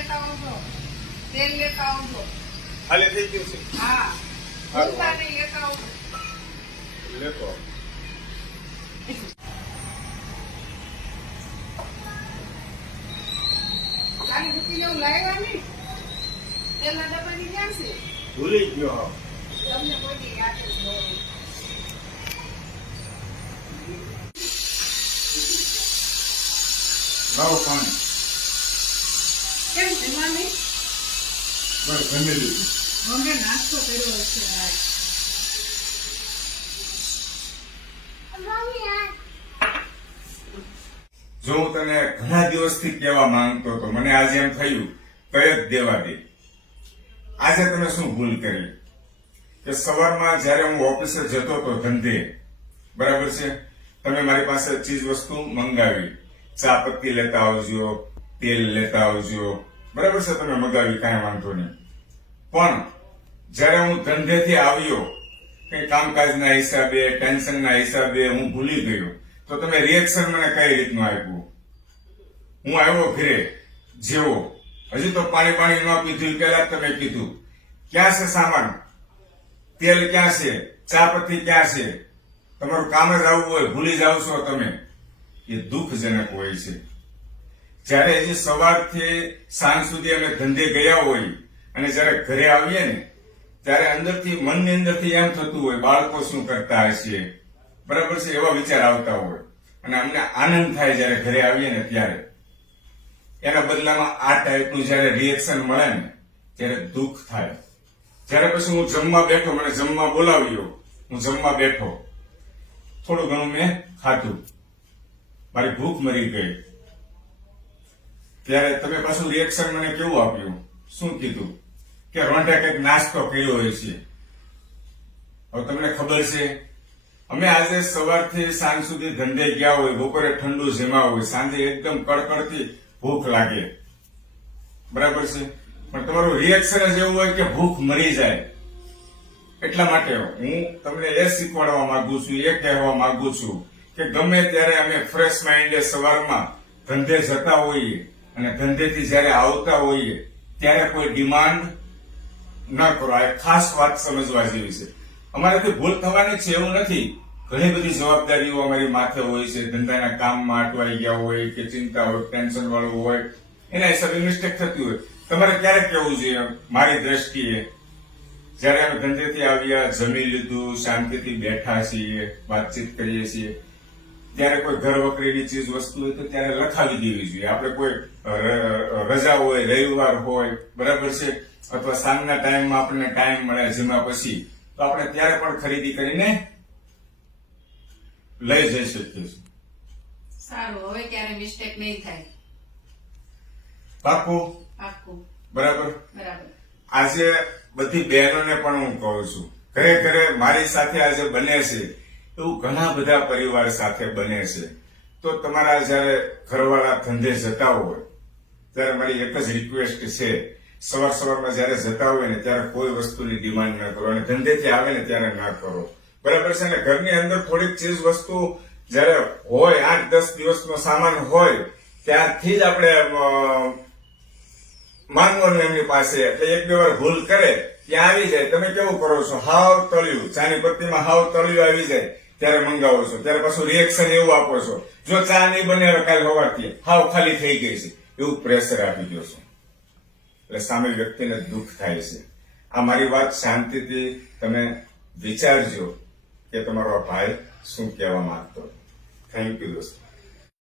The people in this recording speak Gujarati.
લેતા આવજો. તેલ લેતા આવજો. ખાલી થઈ ગયું છે. હા. સારું. લેતા આવજો. લેતો આવો. ખાલી મૂકીને એવું લાવ્યા નહીં. તેલના ડબ્બાની ક્યાં છે? ભૂલી ગયો. તમને કોઈ યાદ જ કેમ જમવા? નહીં બસ જમી લીધું મમ્મી નાસ્તો કર્યો છે આજ. જો હું તને ઘણા દિવસથી કહેવા માંગતો હતો મને આજે એમ થયું કઈ જ દેવા દે. આજે તમે શું ભૂલ કરી? કે સવારમાં જ્યારે હું ઓફિસે જતો હતો ધંધે બરાબર છે? તમે મારી પાસે ચીજ વસ્તુ મંગાવી ચા પત્તી લેતા આવજો તેલ લેતા આવજો. બરાબર છે તમે મગાવી કાંઈ વાંધો નહીં. પણ જ્યારે હું ધંધેથી આવ્યો કે કામકાજના હિસાબે, ટેન્શનના હિસાબે હું ભૂલી ગયો, તો તમે રિએક્શન મને કઈ રીતનું આપ્યું? હું આવ્યો ઘરે, જેવો. હજી તો પાણી પાણી ન પીધું પેલા તમે કીધું. ક્યાં છે સામાન? તેલ ક્યાં છે? ચા પત્તી ક્યાં છે? તમારું કામ જ આવવું હોય, ભૂલી જાવ છો તમે. એ દુઃખજનક હોય છે. જ્યારે હજી સવારથી સાંજ સુધી અમે ધંધે ગયા હોય અને જ્યારે ઘરે આવીએ ને, ત્યારે અંદરથી, મનની અંદરથી એમ થતું હોય, બાળકો શું કરતા હશે? બરાબર છે, એવા વિચાર આવતા હોય. અને અમને આનંદ થાય જ્યારે ઘરે આવીએ ને ત્યારે. એના બદલામાં આ ટાઈપનું જ્યારે રિએક્શન મળે ને, ત્યારે દુઃખ થાય. જ્યારે પછી હું જમવા બેઠો, મને જમવા બોલાવ્યો, હું જમવા બેઠો. થોડું ઘણું મેં ખાધું. મારી ભૂખ મરી ગઈ. ત્યારે તમે પાછું રિએક્શન મને કેવું આપ્યું? શું કીધું? કે રોંઢે કંઈક નાસ્તો કર્યો હોય છે. હવે તમને ખબર છે, અમે આજે સવારથી સાંજ સુધી ધંધે ગયા હોય, બપોરે ઠંડુ જેમાં હોય, સાંજે એકદમ કડકડતી ભૂખ લાગે. બરાબર છે? પણ તમારું રિએક્શન જ એવું હોય કે ભૂખ મરી જાય. એટલા માટે હું તમને એ શીખવાડવા માંગુ છું, એ કહેવા માંગુ છું કે ગમે ત્યારે અમે ફ્રેશ માઇન્ડે સવારમાં ધંધે જતા હોઈએ અને ધંધેથી જ્યારે આવતા હોઈએ, ત્યારે કોઈ ડિમાન્ડ ન કરો. આ ખાસ વાત સમજવા જેવી છે. અમારાથી ભૂલ થવાની છે એવું નથી. ઘણી બધી જવાબદારીઓ અમારી માથે હોય છે. ધંધાના કામમાં અટવાઈ ગયા હોય કે ચિંતા હોય ટેન્શન વાળું હોય, એના હિસાબે મિસ્ટેક થતી હોય. તમારે ક્યારે કહેવું જોઈએ મારી દ્રષ્ટિએ, જ્યારે અમે ધંધેથી આવ્યા, જમી લીધું, શાંતિથી બેઠા છીએ, વાતચીત કરીએ છીએ ત્યારે કોઈ ઘર વકરેલી ચીજ વસ્તુ હોય તો ત્યારે લખાવી દેવી જોઈએ. આપણે કોઈ રજા હોય રવિવાર હોય બરાબર છે? અથવા સાંજના ટાઈમમાં આપણને ટાઈમ મળે જેમાં પછી તો આપણે ત્યારે પણ ખરીદી કરીને લઈ જઈ શકીએ છીએ. સારું હવે ક્યારે મિસ્ટેક નહીં થાય. પાકું પાકું બરાબર? બરાબર. આજે બધી બહેનોને પણ હું કહું છું ઘરે ઘરે મારી સાથે આજે બને છે. એવું ઘણા બધા પરિવાર સાથે બને છે. તો તમારા જયારે ઘરવાળા ધંધે જતા હોય, ત્યારે મારી એક જ રિક્વેસ્ટ છે, સવાર સવારમાં જયારે જતા હોય ને ત્યારે કોઈ વસ્તુની ડિમાન્ડ ન કરો અને ધંધેથી આવે ને ત્યારે ના કરો. બરાબર છે ને? ઘરની અંદર થોડીક ચીજ વસ્તુ જયારે હોય, આઠ દસ દિવસનો સામાન હોય, ત્યારથી જ આપણે માંગવાનું એમની પાસે. એટલે એક બે વાર ભૂલ કરે, ત્યાં આવી જાય. તમે કેવું કરો છો? હાવ તળ્યું, ચાની પત્તીમાં હાવ તળ્યું આવી જાય. ત્યારે મંગાવો છો. ત્યારે પાછું રિએક્શન એવું આપો છો. જો ચા નહીં બને હવે કાલે હોવાથી. હાવ ખાલી થઈ ગઈ છે. એવું પ્રેશર આપી દો છો. એટલે સામે વ્યક્તિને દુઃખ થાય છે. આ મારી વાત શાંતિથી તમે વિચારજો કે તમારો ભાઈ શું કહેવા માંગતો. થેન્ક યુ દોસ્તો.